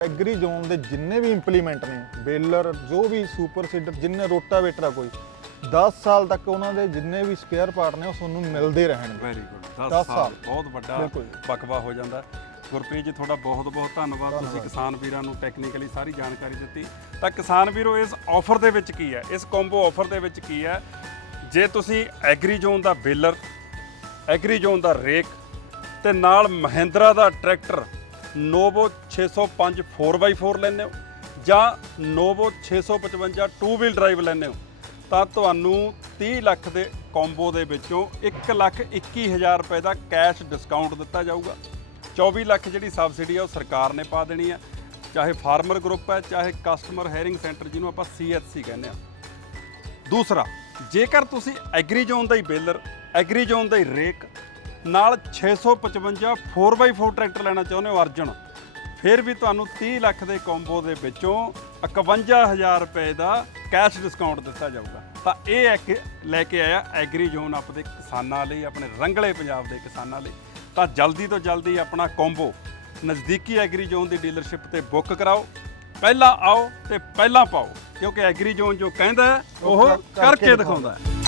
Agri zone ਦੇ ਜਿੰਨੇ ਵੀ implement ਨੇ ਬੇਲਰ ਜੋ ਵੀ ਸੁਪਰ ਸੀਡਰ ਜਿੰਨੇ ਰੋਟਾਵੇਟਰ ਆ ਕੋਈ 10 ਸਾਲ ਤੱਕ ਉਹਨਾਂ ਦੇ ਜਿੰਨੇ ਵੀ ਸਪੇਅਰ ਪਾਰਟ ਨੇ ਉਹ ਤੁਹਾਨੂੰ ਮਿਲਦੇ ਰਹਿਣਗੇ। ਵੈਰੀ ਗੁੱਡ 10 ਦਸ ਸਾਲ। ਬਹੁਤ ਵੱਡਾ ਬਿਲਕੁਲ। ਬਕਵਾ ਹੋ ਜਾਂਦਾ। ਗੁਰਪ੍ਰੀਤ ਜੀ ਤੁਹਾਡਾ ਬਹੁਤ ਬਹੁਤ ਧੰਨਵਾਦ। ਤੁਸੀਂ ਕਿਸਾਨ ਵੀਰਾਂ ਨੂੰ ਟੈਕਨੀਕਲੀ ਸਾਰੀ ਜਾਣਕਾਰੀ ਦਿੱਤੀ। ਤਾਂ ਕਿਸਾਨ ਵੀਰੋ ਇਸ ਆਫਰ ਦੇ ਵਿੱਚ ਕੀ ਹੈ? ਇਸ ਕੰਬੋ ਆਫਰ ਦੇ ਵਿੱਚ ਕੀ ਹੈ? ਜੇ ਤੁਸੀਂ ਐਗਰੀ ਜ਼ੋਨ ਦਾ ਬੇਲਰ ਐਗਰੀ ਜ਼ੋਨ ਦਾ ਰੇਕ ਤੇ ਨਾਲ ਮਹਿੰਦਰਾ ਦਾ ਟਰੈਕਟਰ ਨੋਵੋ 605 4x4 ਲੈਂਦੇ ਹੋ ਜਾਂ ਨੋਵੋ 655 2 ਵੀਲ ਡਰਾਈਵ ਲੈਂਦੇ ਹੋ, ਤਾਂ ਤੁਹਾਨੂੰ 30 ਲੱਖ ਦੇ ਕੰਬੋ ਦੇ ਵਿੱਚੋਂ 1 ਲੱਖ 21 ਹਜ਼ਾਰ ਰੁਪਏ ਦਾ ਕੈਸ਼ ਡਿਸਕਾਊਂਟ ਦਿੱਤਾ ਜਾਊਗਾ। 24 ਲੱਖ ਜਿਹੜੀ ਸਬਸਿਡੀ ਆ ਉਹ ਸਰਕਾਰ ਨੇ ਪਾ ਦੇਣੀ ਆ, ਚਾਹੇ ਫਾਰਮਰ ਗਰੁੱਪ ਹੈ ਚਾਹੇ ਕਸਟਮਰ ਹੈਰਿੰਗ ਸੈਂਟਰ ਜਿਹਨੂੰ ਆਪਾਂ ਸੀਐਚਸੀ ਕਹਿੰਦੇ ਆ। ਦੂਸਰਾ, ਜੇਕਰ ਤੁਸੀਂ ਐਗਰੀ ਜ਼ੋਨ ਦਾ ਹੀ ਬੇਲਰ ਐਗਰੀ ਜ਼ੋਨ ਦਾ ਹੀ ਰੇਕ ਨਾਲ 655 4x4 ਟਰੈਕਟਰ ਲੈਣਾ ਚਾਹੁੰਦੇ ਹੋ ਅਰਜਨ। ਫਿਰ ਵੀ ਤੁਹਾਨੂੰ 30 ਲੱਖ ਦੇ ਕੰਬੋ ਦੇ ਵਿੱਚੋਂ 51000 ਰੁਪਏ ਦਾ ਕੈਸ਼ ਡਿਸਕਾਊਂਟ ਦਿੱਤਾ ਜਾਊਗਾ। ਤਾਂ ਇਹ ਇੱਕ ਲੈ ਕੇ ਆਇਆ ਐਗਰੀ ਜ਼ੋਨ ਆਪਣੇ ਕਿਸਾਨਾਂ ਲਈ ਆਪਣੇ ਰੰਗਲੇ ਪੰਜਾਬ ਦੇ ਕਿਸਾਨਾਂ ਲਈ। ਤਾਂ ਜਲਦੀ ਤੋਂ ਜਲਦੀ ਆਪਣਾ ਕੰਬੋ ਨਜ਼ਦੀਕੀ ਐਗਰੀ ਜ਼ੋਨ ਦੀ ਡੀਲਰਸ਼ਿਪ ਤੇ ਬੁੱਕ ਕਰਾਓ। ਪਹਿਲਾਂ ਆਓ ਤੇ ਪਹਿਲਾਂ ਪਾਓ ਕਿਉਂਕਿ ਐਗਰੀ ਜ਼ੋਨ ਜੋ ਕਹਿੰਦਾ ਉਹ ਕਰਕੇ ਦਿਖਾਉਂਦਾ ਹੈ।